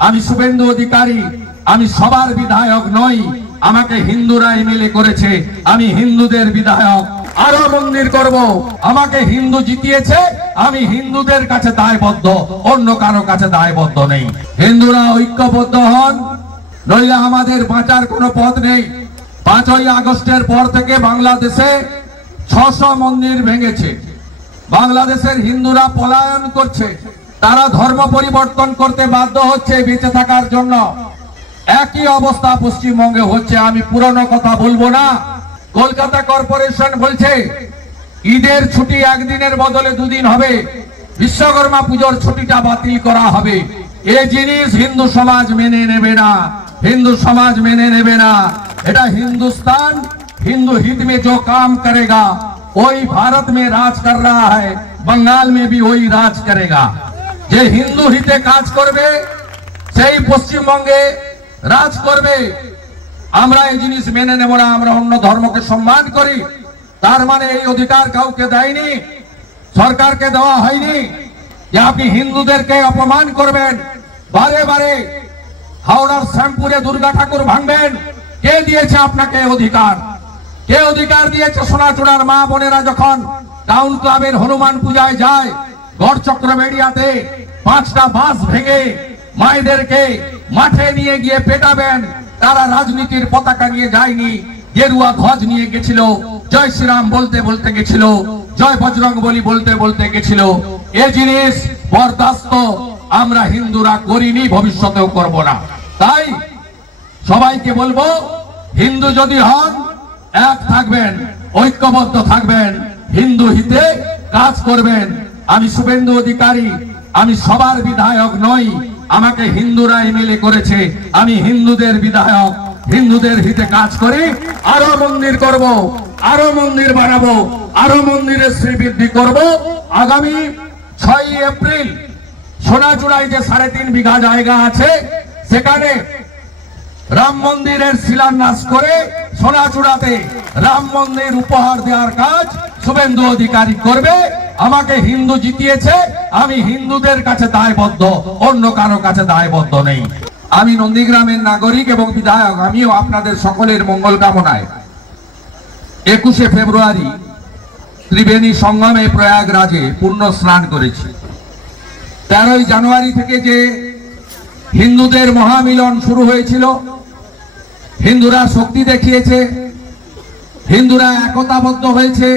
আমি শুভেন্দু অধিকারী, আমি সবার বিধায়ক নই, আমাকে হিন্দুরা এমএলএ করেছে, আমি হিন্দুদের বিধায়ক, আরও মন্দির করব, আমাকে হিন্দু জিতিয়েছে, আমি হিন্দুদের কাছে দায়বদ্ধ, অন্য কারও কাছে দায়বদ্ধ নেই। হিন্দুরা ঐক্যবদ্ধ হন, নইলে আমাদের বাঁচার কোনো পথ নেই। পাঁচই আগস্টের পর থেকে বাংলাদেশে ছশো মন্দির ভেঙেছে। বাংলাদেশের হিন্দুরা পলায়ন করছে। তারা ধর্ম পরিবর্তন করতে বাধ্য হচ্ছে বেঁচে থাকার জন্য। একই অবস্থা পশ্চিমবঙ্গে হচ্ছে, আমি পুরনো কথা বলব না। কলকাতা কর্পোরেশন বলছে, ঈদের ছুটি একদিনের বদলে দুদিন হবে। বিশ্বকর্মা পুজোর ছুটিটা বাতিল করা হবে। এ জিনিস হিন্দু সমাজ মেনে নেবে না। হিন্দু সমাজ মেনে নেবে না। এটা হিন্দুস্তান, হিন্দু হিত মে जो কাম করেগা, ওই ভারত মে রাজ কর रहा है बंगाल में भी वही राज যে হিন্দু হিতে কাজ করবে, সেই পশ্চিমবঙ্গে রাজ করবে। আমরা এই জিনিস মেনে নেব না, আমরা অন্য ধর্মকে সম্মান করি। তার মানে এই অধিকার কাউকে দেয়নি, সরকারকে দেওয়া হয়নি। যে আপনি হিন্দুদেরকে অপমান করবেন, বারে বারে হাওড়ার শ্যামপুরে দুর্গা ঠাকুর ভাঙবেন, কে দিয়েছে আপনাকে অধিকার? কে অধিকার দিয়েছে সোনাচূড়ার মা বোনেরা যখন টাউন ক্লাবের হনুমান পূজায় যায় গড় চক্রবেড়িয়াতে পাঁচটা বাস ভেঙে মায়েদেরকে মাঠে নিয়ে গিয়ে পেটাবেন। তারা রাজনীতির পতাকা নিয়ে যায়নি। গেরুয়া ধ্বজ নিয়ে গেছিল। জয় শ্রীরাম বলতে বলতে গেছিল। জয় বজরং বলি বলতে বলতে গেছিল। এ জিনিস বরদাস্ত। আমরা হিন্দুরা করিনি, ভবিষ্যতেও করব না। তাই সবাইকে বলব, হিন্দু যদি হন, এক থাকবেন, ঐক্যবদ্ধ থাকবেন, হিন্দু হিতে কাজ করবেন। আমি শুভেন্দু অধিকারী আমি সবার বিধায়ক নই, আমাকে হিন্দুরা এমএলএ করেছে। আমি হিন্দুদের বিধায়ক, হিন্দুদের হিতে কাজ করি আরও মন্দির করব, আরও মন্দির বানাবো, আরও মন্দিরের শ্রীবৃদ্ধি করব। আগামী ছয় এপ্রিল সোনাচূড়ায় যে সাড়ে তিন বিঘা জায়গা আছে, সেখানে রাম মন্দিরের শিলান্যাস করে সোনাচূড়াতে রাম মন্দির উপহার দেওয়ার কাজ শুভেন্দু অধিকারী করবে। আমাকে হিন্দু জিতিয়েছে, আমি হিন্দুদের কাছে দায়বদ্ধ, অন্য কারও কাছে দায়বদ্ধ নেই। আমি নন্দীগ্রামের নাগরিক এবং বিধায়ক, আমিও আপনাদের সকলের মঙ্গল কামনায়। একুশে ফেব্রুয়ারি ত্রিবেণী সঙ্গমে প্রয়াগরাজে পূর্ণ স্নান করেছি। তেরোই জানুয়ারি থেকে যে হিন্দুদের মহামিলন শুরু হয়েছিল, হিন্দুরা শক্তি দেখিয়েছে, হিন্দুরা একতাবদ্ধ হয়েছে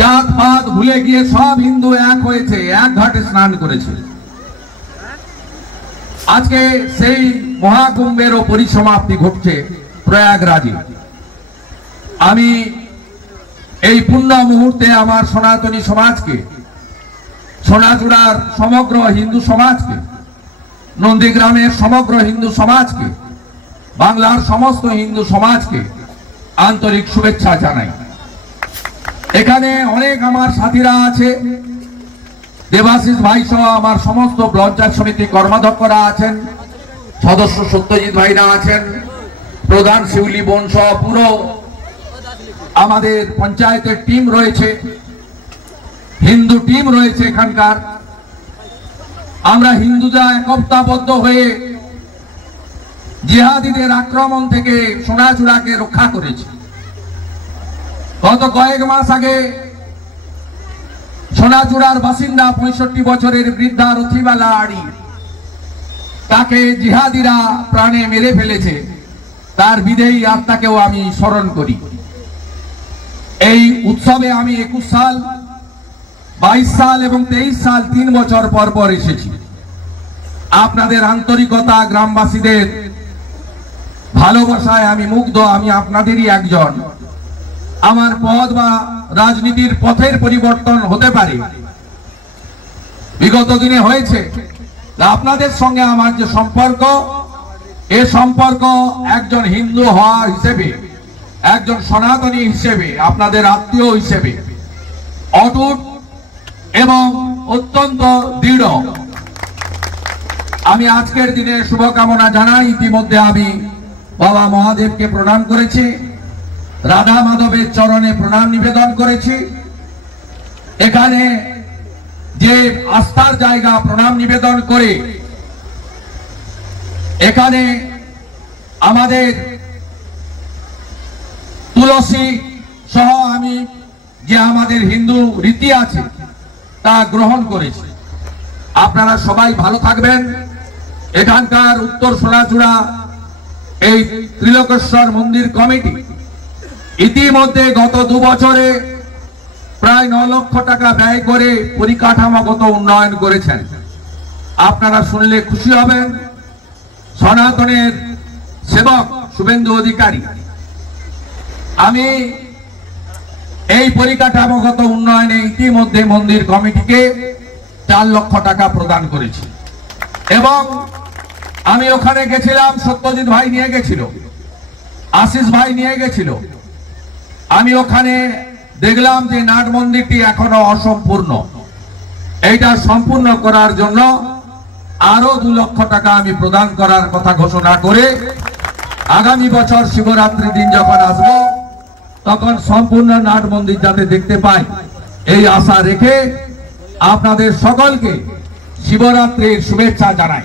জাত পাত ভুলে গিয়ে সব হিন্দু এক হয়েছে, এক ঘাটে স্নান করেছে। আজকে সেই মহাকুম্ভেরও পরিসমাপ্তি ঘটছে প্রয়াগরাজে। আমি এই পূর্ণ মুহূর্তে আমার সনাতনী সমাজকে সোনাচূড়ার সমগ্র হিন্দু সমাজকে নন্দীগ্রামের সমগ্র হিন্দু সমাজকে, বাংলার সমস্ত হিন্দু সমাজকে আন্তরিক শুভেচ্ছা জানাই। এখানে অনেক আমার সাথীরা আছে। দেবাশিস ভাই সহ আমার সমস্ত পঞ্চায়েত সমিতি কর্মাধ্যক্ষরা আছেন, সদস্য সত্যজিৎ ভাইরা আছেন, প্রধান শিউলি বোন সহ পুরো আমাদের পঞ্চায়েতের টিম রয়েছে, হিন্দু টিম রয়েছে এখানকার। আমরা হিন্দুরা একতাবদ্ধ হয়ে জিহাদিদের আক্রমণ থেকে সোনাচূড়াকে রক্ষা করেছি। গত কয়েক মাস আগে সোনাচূড়ার বাসিন্দা পঁয়ষট্টি বছরের বৃদ্ধা রথিবালা আড়ি তাকে জিহাদিরা প্রাণে মেরে ফেলেছে। তার বিদেয়ী আত্মাকেও আমি স্মরণ করি। এই উৎসবে আমি একুশ সাল, বাইশ সাল এবং তেইশ সাল তিন বছর পর পর এসেছি। আপনাদের আন্তরিকতা গ্রামবাসীদের ভালোবাসায় আমি মুগ্ধ, আমি আপনাদেরই একজন। আমার পদ বা রাজনীতির পথের পরিবর্তন হতে পারে। বিগত দিনে হয়েছে আপনাদের সঙ্গে আমার যে সম্পর্ক, এ সম্পর্ক একজন হিন্দু হওয়া হিসেবে, একজন সনাতনী হিসেবে, আপনাদের আত্মীয় হিসেবে অটুট এবং অত্যন্ত দৃঢ়। আমি আজকের দিনে শুভকামনা জানাই। ইতিমধ্যে আমি বাবা মহাদেবকে প্রণাম করেছি। রাধা মাধবের চরণে প্রণাম নিবেদন করেছি। এখানে যে আস্থার জায়গা প্রণাম নিবেদন করে, এখানে আমাদের তুলসী সহ আমি যে আমাদের হিন্দু রীতি আছে, তা গ্রহণ করেছি। আপনারা সবাই ভালো থাকবেন। এখানকার উত্তর সোনাচূড়া এই ত্রিলোকেশ্বর মন্দির কমিটি ইতিমধ্যে গত দু বছরে প্রায় ন লক্ষ টাকা ব্যয় করে পরিকাঠামোগত উন্নয়ন করেছেন। আপনারা শুনলে খুশি হবেন। সনাতনের সেবক শুভেন্দু অধিকারী, আমি এই পরিকাঠামোগত উন্নয়নে ইতিমধ্যে মন্দির কমিটিকে চার লক্ষ টাকা প্রদান করেছি। এবং আমি ওখানে গেছিলাম, সত্যজিৎ ভাই নিয়ে গেছিল, আশিস ভাই নিয়ে গেছিল আমি ওখানে দেখলাম যে নাট মন্দিরটি এখনও অসম্পূর্ণ। এইটা সম্পূর্ণ করার জন্য আরও দু লক্ষ টাকা আমি প্রদান করার কথা ঘোষণা করে আগামী বছর শিবরাত্রি দিন যখন আসব, তখন সম্পূর্ণ নাট মন্দির যাতে দেখতে পাই, এই আশা রেখে আপনাদের সকলকে শিবরাত্রির শুভেচ্ছা জানাই।